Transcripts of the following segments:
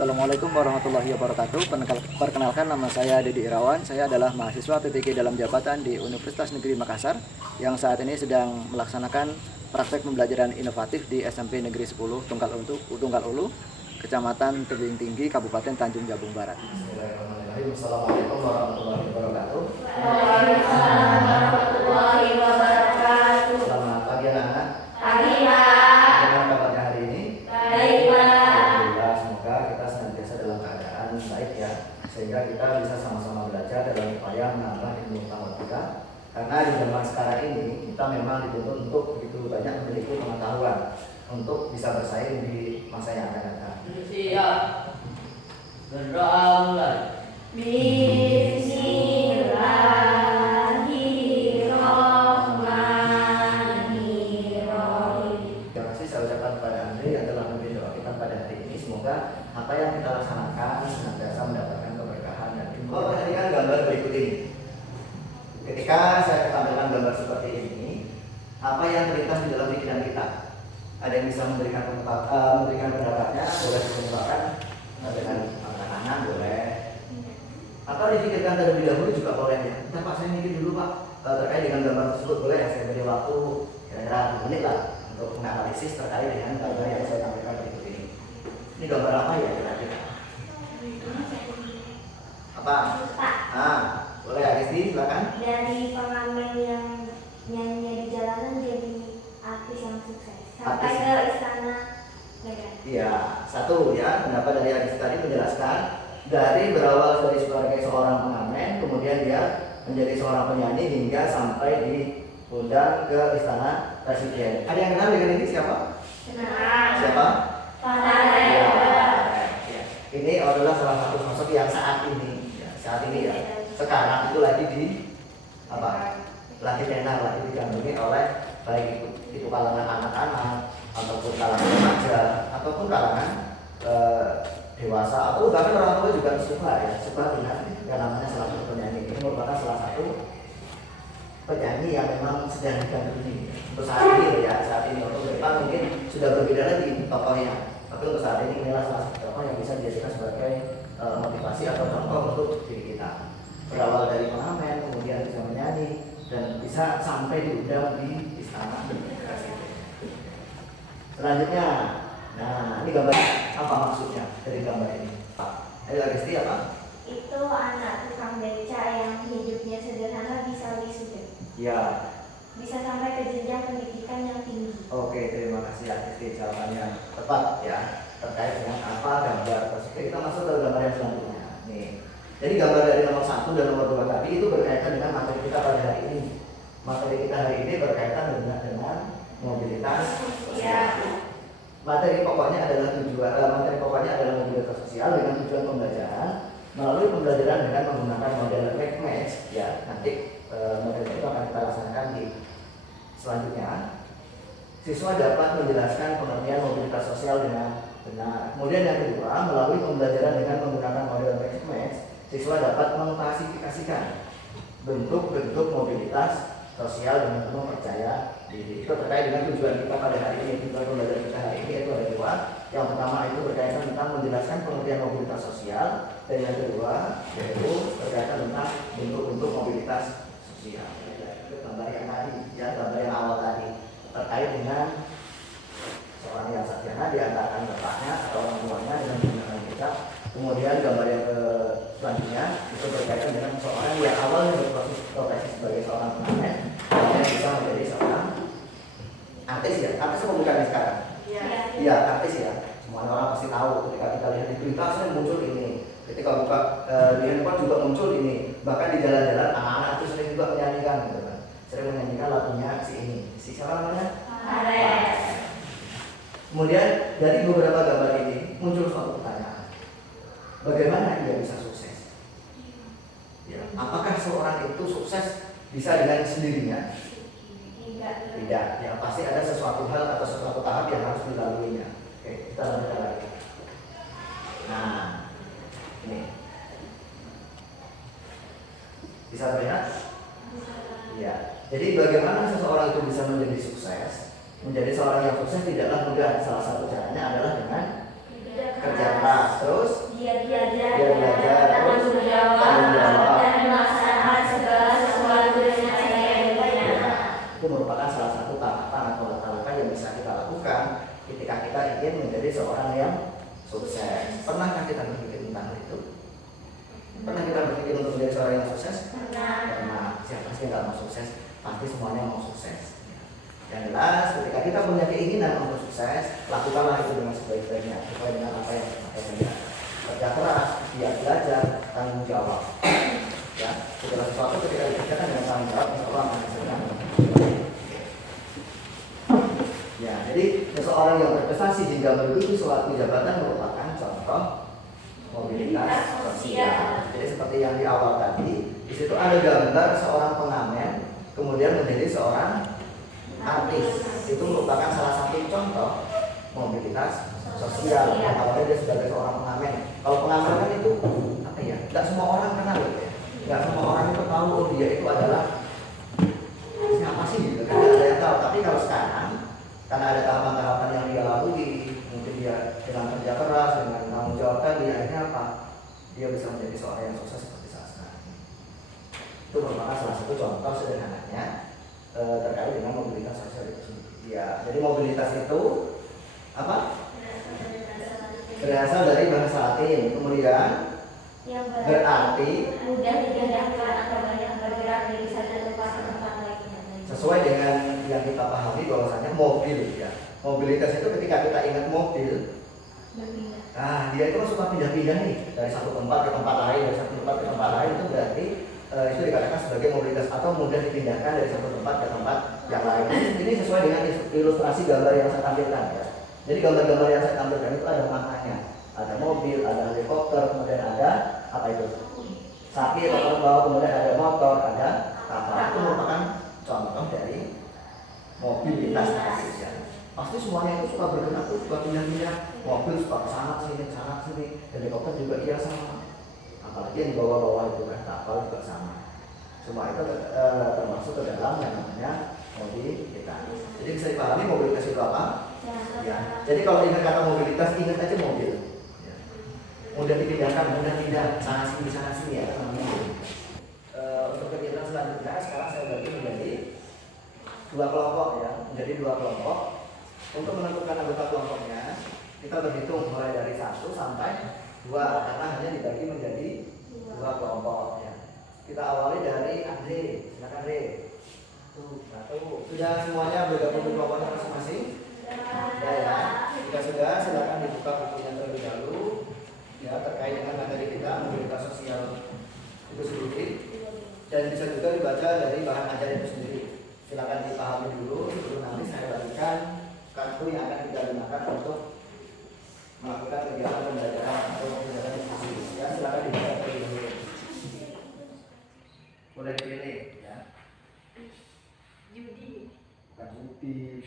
Assalamualaikum warahmatullahi wabarakatuh. Perkenalkan, nama saya Dedi Irawan. Saya adalah mahasiswa PPG dalam jabatan di Universitas Negeri Makassar yang saat ini sedang melaksanakan praktek pembelajaran inovatif di SMP Negeri 10 Tunggal Ulu, Kecamatan Tebing Tinggi, Kabupaten Tanjung Jabung Barat. Assalamualaikum warahmatullahi wabarakatuh. Waalaikumsalam warahmatullahi wabarakatuh. Selamat pagi anak-anak. Pagi, Pak. Bagaimana kabarnya hari ini? Baik, Pak. Alhamdulillah, semoga kita senantiasa dalam keadaan baik ya, sehingga kita bisa sama-sama belajar dalam upaya menambah ilmu pengetahuan kita. Karena di zaman sekarang ini kita memang dituntut untuk begitu banyak memiliki pengetahuan untuk bisa bersaing di masa yang akan datang. Siap. Berdoa mulai. Bismillahirrahmanirrahim. Terima kasih saya ucapkan kepada Andre yang telah memberi doa kita pada hari ini. Semoga apa yang kita laksanakan senantiasa mendapatkan keberkahan dan ilmu. Perhatikan gambar berikut ini. Ketika saya tampilkan gambar seperti ini, apa yang terlintas di dalam pikiran kita? Ada yang bisa memberikan pendapatnya, boleh dikemukakan dengan angkat tangan, boleh. Atau dipikirkan terlebih dahulu juga boleh ya. Kita Pak, saya mikir dulu Pak terkait dengan gambar tersebut, boleh ya? Saya beri waktu kira-kira 2 menit lah untuk menganalisis terkait dengan gambar yang saya tampilkan berikut ini. Ini gambar apa ya kira-kira? Apa? Boleh ya, Kristi, silakan. Dari pengamen yang nyanyi di jalanan jadi artis yang sukses sampai Artis. ke istana negara. Iya, satu ya, pendapat dari Agis tadi menjelaskan dari berawal dari sebagai seorang pengamen, kemudian dia menjadi seorang penyanyi hingga sampai diundang ke istana presiden. Ada yang kenal dengan ini siapa? Siapa? Ya, ya. Ini adalah salah satu sosok yang saat ini ya, sekarang itu lagi di apa? Lagi tenar, lagi digandrungi oleh baik itu kalangan anak-anak ataupun kalangan remaja ataupun kalangan dewasa atau bahkan orang tua juga suka dengan yang namanya salah satu penyanyi. Ini merupakan salah satu penyanyi yang memang sedang digandrungi untuk saat ini ya, untuk depan mungkin sudah berbeda lagi tokohnya, tapi untuk saat ini inilah salah satu tokoh yang bisa dijadikan sebagai motivasi atau contoh untuk diri kita. Berawal dari pengamen, kemudian bisa menyanyi dan bisa sampai diundang di istana presiden. Selanjutnya, nah ini gambar apa maksudnya dari gambar ini? Ayo Agesti apa? Itu anak tukang beca yang hidupnya sederhana bisa wisuda. Ya. Bisa sampai ke jenjang pendidikan yang tinggi. Oke, terima kasih Agesti, jawabannya tepat ya terkait dengan apa gambar tersebut. Kita masuk ke gambar yang selanjutnya. Nih. Jadi gambar dari nomor 1 dan nomor 2 tadi itu berkaitan dengan materi kita pada hari ini. Materi kita hari ini berkaitan dengan mobilitas sosial. Materi pokoknya adalah mobilitas sosial dengan tujuan pembelajaran melalui pembelajaran dengan menggunakan model match ya. Nanti model itu akan kita laksanakan di selanjutnya. Siswa dapat menjelaskan pengertian mobilitas sosial dengan benar. Kemudian yang kedua, melalui pembelajaran dengan menggunakan model match, siswa dapat mengklasifikasikan bentuk-bentuk mobilitas sosial dengan penuh percaya diri. Itu terkait dengan tujuan kita pada hari ini. Tujuan pembelajaran kita hari ini itu ada 2. Yang pertama itu berkaitan tentang menjelaskan pengertian mobilitas sosial, dan yang kedua yaitu berkaitan tentang bentuk-bentuk mobilitas sosial. Itu gambar yang tadi, ya gambar yang awal tadi terkait dengan seorang yang sarjana diantarkan bapaknya atau orang tuanya dengan menggunakan hijab. Kemudian gambar yang selanjutnya itu berkaitan dengan seorang yang awalnya berprofesi sebagai seorang pengamen, kemudian bisa menjadi seorang artis ya. Artis apa bukan sekarang? Iya, artis ya. Semua orang pasti tahu ketika kita lihat di berita sering muncul ini. Ketika buka di handphone juga muncul ini. Bahkan di jalan-jalan anak-anak itu sering juga menyanyikan gitu kan. Sering menyanyikan lagunya si ini. Si siapa namanya? Kemudian dari beberapa gambar ini muncul suatu pertanyaan. Bagaimana dia bisa sukses? Ya, apakah seorang itu sukses bisa dengan sendirinya? Tidak. Ya, pasti ada sesuatu hal atau sesuatu tahap yang harus dilaluinya. Oke, kita lanjutkan lagi. Nah, ini bisa terlihat? Iya. Jadi bagaimana seseorang itu bisa menjadi sukses? Menjadi seorang yang sukses tidaklah mudah. Salah satu caranya adalah dengan kerja keras. Terus orang yang sukses? Pernah. Pernah. Siapa sih yang nggak mau sukses? Pasti semuanya mau sukses. Yang jelas, ketika kita punya keinginan untuk sukses, lakukanlah itu dengan sebaik-baiknya, sesuai dengan apa yang kita kerjakan. Kerja keras, giat belajar, tanggung jawab. Ya, segala sesuatu ketika dikerjakan dengan tanggung jawab, insya Allah akan hasilkan. Ya, jadi seseorang yang berprestasi hingga menduduki suatu jabatan merupakan contoh mobilitas sosial. Jadi seperti yang di awal tadi, di situ ada gambar seorang pengamen, kemudian menjadi seorang artis. Itu merupakan salah satu contoh mobilitas sosial. Apalagi dia sebagai seorang pengamen. Kalau pengamen kan itu apa ya? Tidak semua orang kenal ya. Tidak semua orang itu tahu oh dia itu adalah siapa sih gitu kan? Tidak ada yang tahu. Tapi kalau sekarang karena ada tahapan-tahapan yang dia lalui, mungkin dia dengan kerja keras, dengan tanggung jawab tadi, akhirnya apa? Dia bisa menjadi seorang yang sukses seperti saat sekarang. Itu merupakan salah satu contoh sederhananya terkait dengan mobilitas sosial itu sendiri. Ya, jadi mobilitas itu apa? Berasal dari bahasa Latin, kemudian Yang berarti mudah dipindahkan atau banyak bergerak dari satu tempat ke tempat lainnya. sesuai dengan yang kita pahami bahwasanya mobil ya. Mobilitas itu ketika kita ingat mobil, Berpindah. nah dia itu suka pindah-pindah nih dari satu tempat ke tempat lain, dari satu tempat ke tempat lain itu berarti itu dikatakan sebagai mobilitas atau mudah dipindahkan dari satu tempat ke tempat yang lain. Ini sesuai dengan ilustrasi gambar yang saya tampilkan ya. Jadi gambar-gambar yang saya tampilkan itu ada maknanya. Ada mobil, ada helikopter, kemudian ada apa itu? Sapi atau bawah, kemudian ada motor, ada kapal. Itu merupakan contoh dari mobilitas tadi ya. Pasti semuanya itu suka bergerak, suka pindah-pindah. Mobil suka ke sana sini, helikopter juga iya sama. Apalagi yang di bawah-bawah itu kan kapal juga sama. Semua itu termasuk ke dalam yang namanya mobilitas. Jadi bisa dipahami mobilitas itu apa? Ya. Jadi kalau ingat kata mobilitas, ingat aja mobil. Ya. Mudah dipindahkan, mudah pindah sana sini ya namanya. Untuk kegiatan selanjutnya sekarang saya bagi menjadi dua kelompok ya, menjadi dua kelompok. Untuk menentukan anggota kelompoknya, kita berhitung mulai dari 1 sampai 2 karena hanya dibagi menjadi dua kelompok ya. Kita awali dari Andre, silakan Andre. Satu. Sudah semuanya bergabung di kelompoknya masing-masing? Sudah ya. Jika sudah, silakan dibuka bukunya terlebih dahulu ya terkait dengan materi kita mobilitas sosial itu sendiri dan bisa juga dibaca dari bahan ajar itu sendiri. Silakan dipahami dulu sebelum nanti saya bagikan kartu yang akan kita gunakan untuk melakukan kegiatan pembelajaran atau kegiatan diskusi. Ya, silakan dibaca terlebih dahulu. Boleh dipilih ya. Judi. Bukan judi.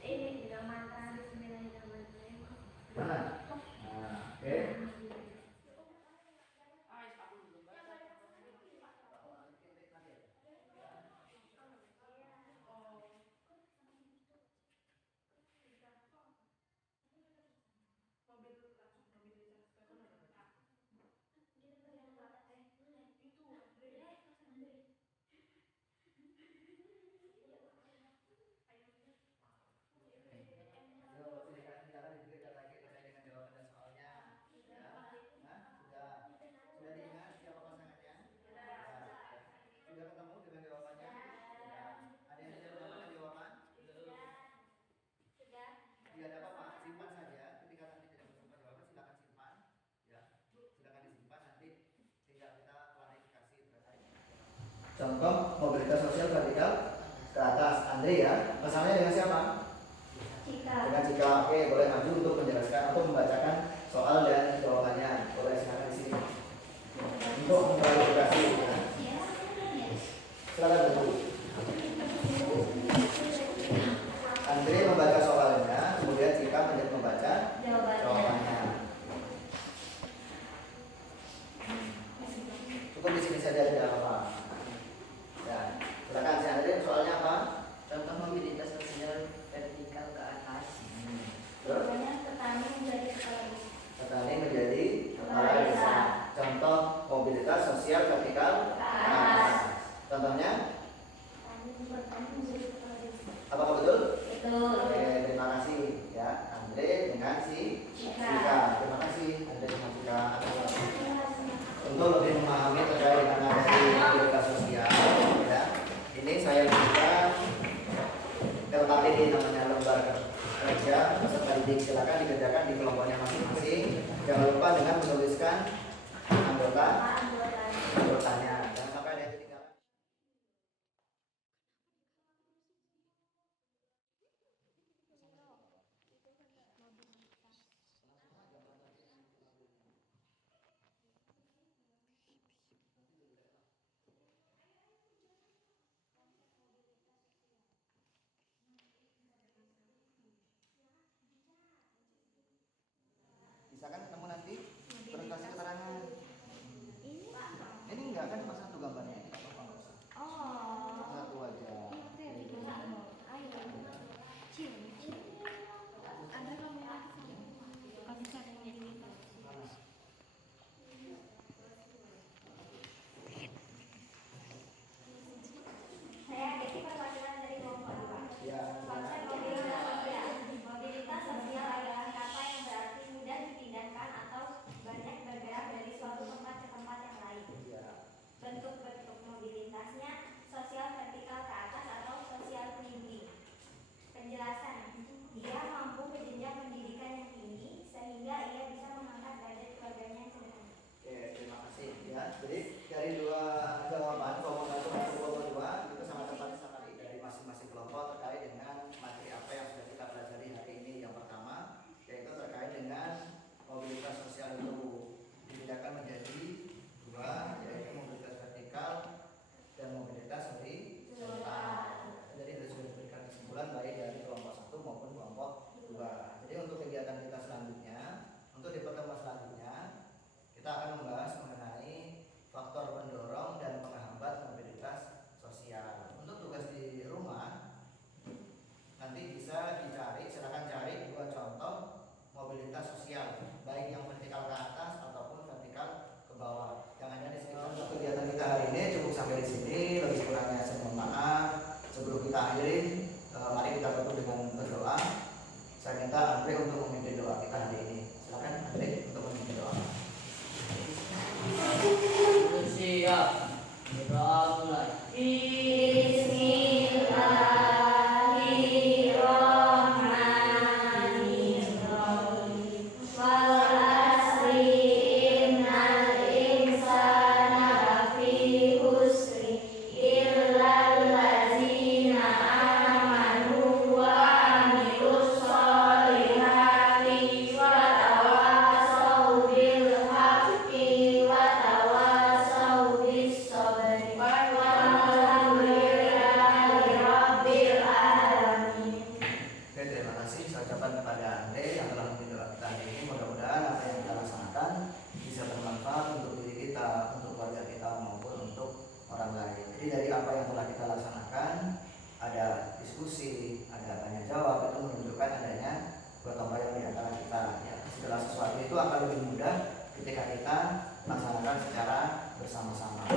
Ini dengan mantra Bismillahirrahmanirrahim. Mana? Nah, oke. Contoh mobilitas sosial vertikal ke atas. Andre ya, pasalnya dengan siapa? Cika. Dengan Cika. Oke, boleh maju untuk menjelaskan atau membacakan soal dan jawabannya. Boleh silakan di sini. Untuk mengklarifikasi. Silakan bantu. Andre membaca soalnya, kemudian Cika menjadi membaca jawabannya. Cukup di sini saja tidak apa-apa. Ya, silakan si Andre soalnya apa? Contoh mobilitas sosial vertikal ke atas. Terus? Petani menjadi kepala desa. Petani menjadi kepala desa. Contoh mobilitas sosial vertikal ke atas. Contohnya? Petani menjadi kepala desa. Apakah betul? Betul. Oke, terima kasih ya Andre dengan si Cika. Cika. Terima kasih Andre dengan Cika. Untuk silakan dikerjakan di kelompoknya masing-masing. Jangan lupa dengan menuliskan anggotanya. Jangan sampai ada yang ketinggalan. Bisa kan ketemu nanti? Terus kasih keterangan. Ini enggak kan cuma satu gambarnya. Enggak apa-apa, enggak usah. Satu aja. Saya Desi, perwakilan dari kelompok 2. Ya. Konsep mobilitas sosial. Mobilitas sosial adalah kata yang berarti mudah dipindahkan atau banyak bergerak dari suatu tempat ke tempat yang lain. Ya. Bentuk-bentuk mobilitasnya sosial vertikal ke atas atau sosial tinggi. Penjelasan, dia mampu ke jenjang pendidikan yang tinggi sehingga ia bisa mengangkat derajat keluarganya yang sederhana. Oke, terima kasih ya. Jadi dari dua jawaban kelompok 1 dan kelompok 2 itu sangat tepat sekali dari masing-masing kelompok terkait dengan materi apa yang sudah kita pelajari hari ini. Yang pertama yaitu terkait dengan mobilitas sosial itu dibedakan menjadi dua, yaitu mobilitas vertikal dan mobilitas horizontal. Jadi sudah diberikan kesimpulan baik dari kelompok 1 maupun kelompok 2. Jadi untuk kegiatan kita selanjutnya, untuk di pertemuan selanjutnya kita akan membahas mengenai faktor pendorong dan penghambat mobilitas sosial. Untuk tugas di rumah nanti bisa dicari, silakan cari dua contoh mobilitas sosial, baik yang vertikal ke atas ataupun vertikal ke bawah. Yang ada di sekitar untuk kegiatan kita hari ini cukup sampai di sini. Lebih kurangnya saya mohon maaf. Sebelum kita akhirin, mari kita tutup dengan berdoa. Saya minta Andre untuk memimpin doa kita hari ini. Silakan Andre untuk memimpin doa. Siap. Berdoa mulai. Bismillahirrahmanirrahim. Wal asri innal insana lafi khusri illal ladzina amanu wa amilus solihati wa tawasau bil haqqi wa tawasau bis sabri walhamdulillahi rabbil alamin. Oke, terima kasih. Saya ucapkan kepada Anda yang telah memimpin doa kita hari ini. Mudah-mudahan apa yang kita laksanakan bisa bermanfaat untuk diri kita, untuk keluarga kita maupun untuk orang lain. Jadi dari apa yang telah kita laksanakan, ada diskusi, ada tanya jawab, itu menunjukkan adanya gotong royong di antara kita. Ya, segala sesuatu itu akan lebih mudah ketika kita laksanakan secara bersama-sama.